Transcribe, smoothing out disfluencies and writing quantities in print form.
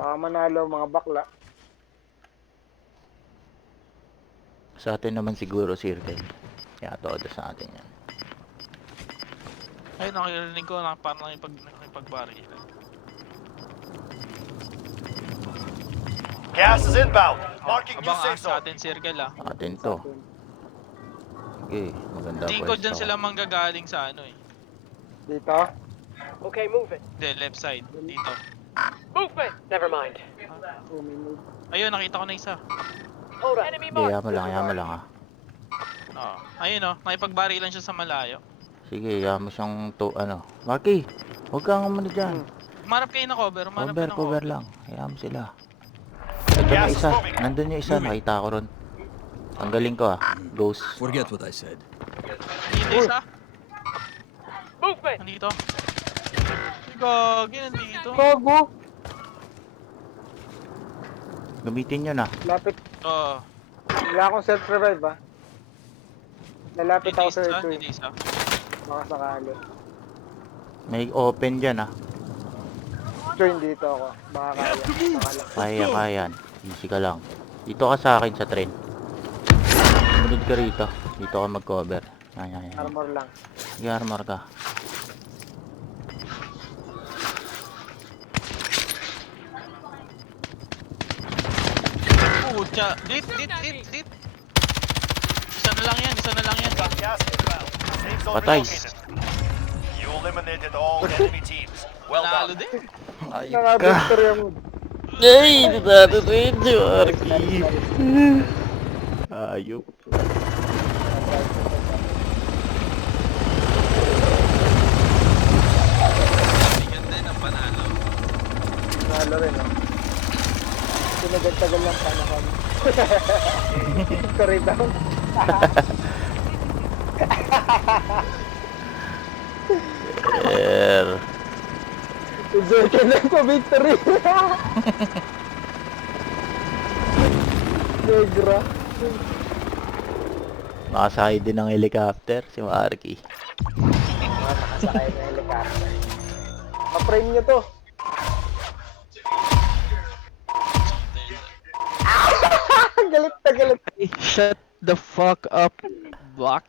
Baka manalo mga bakla. Sa atin naman siguro circle. Kaya todo sa atin yan. Ay, nakirinig ko na parang nakipag-baril. Gas is inbound. Marking new Abang safe sa zone. atin circle Atin to. Okay, maganda Tingin ko dyan pwesto. sila manggagaling sa ano eh. Dito. Okay, move it. Hindi, left side. Dito. Movement! Never mind. Uminod. Ayun, nakita ko na isa. Hold on. Enemy Hindi, yaman lang ah. Oo. Ayun oh, nakipag-barilan siya sa malayo. Sige, yaman mo siyang to, ano. Marky, huwag kang umano dyan. Umarap kayo na cover, umarap kayo na Cover lang. Hayaan mo sila. Ito na isa. Nandun yung isa. Nakita ko ron. Tanggalin ko ah. Ghost. Forget what I said. Dito isa. Movement! Nandito. Gagi, nandito. Gogo! Gamitin nyo na. Lapit. Oo. Wala akong self-revive ah. Lalapit Dito ako sa isa, ito dito isa. Baka sakali. May open dyan ah. Join dito ako. Baka kaya. Baka lang. Kaya. Easy ka lang. Dito ka sa akin sa train. Sumunod ka rito. Dito ka mag-cover. Yan. Armor lang. Sige, armor ka. Pucha. Dit. Isa na lang yan. Gas inbound. Safe zone Patay. relocated. You eliminated all enemy teams. Well Nanalo done. din. Naka-victory ang Ay, natatasin si Marky. Ayop. Bigyan din ang panalo. nalo rin ah. Tinagal-tagal lang panahon. Victory daw. Enjoy ka lang po, victory! Negra. Nakasakay din ng helicopter si Marky. Nakasakay na helicopter. Pa-frame nyo to. Galit na galit. Shut the fuck up, Black.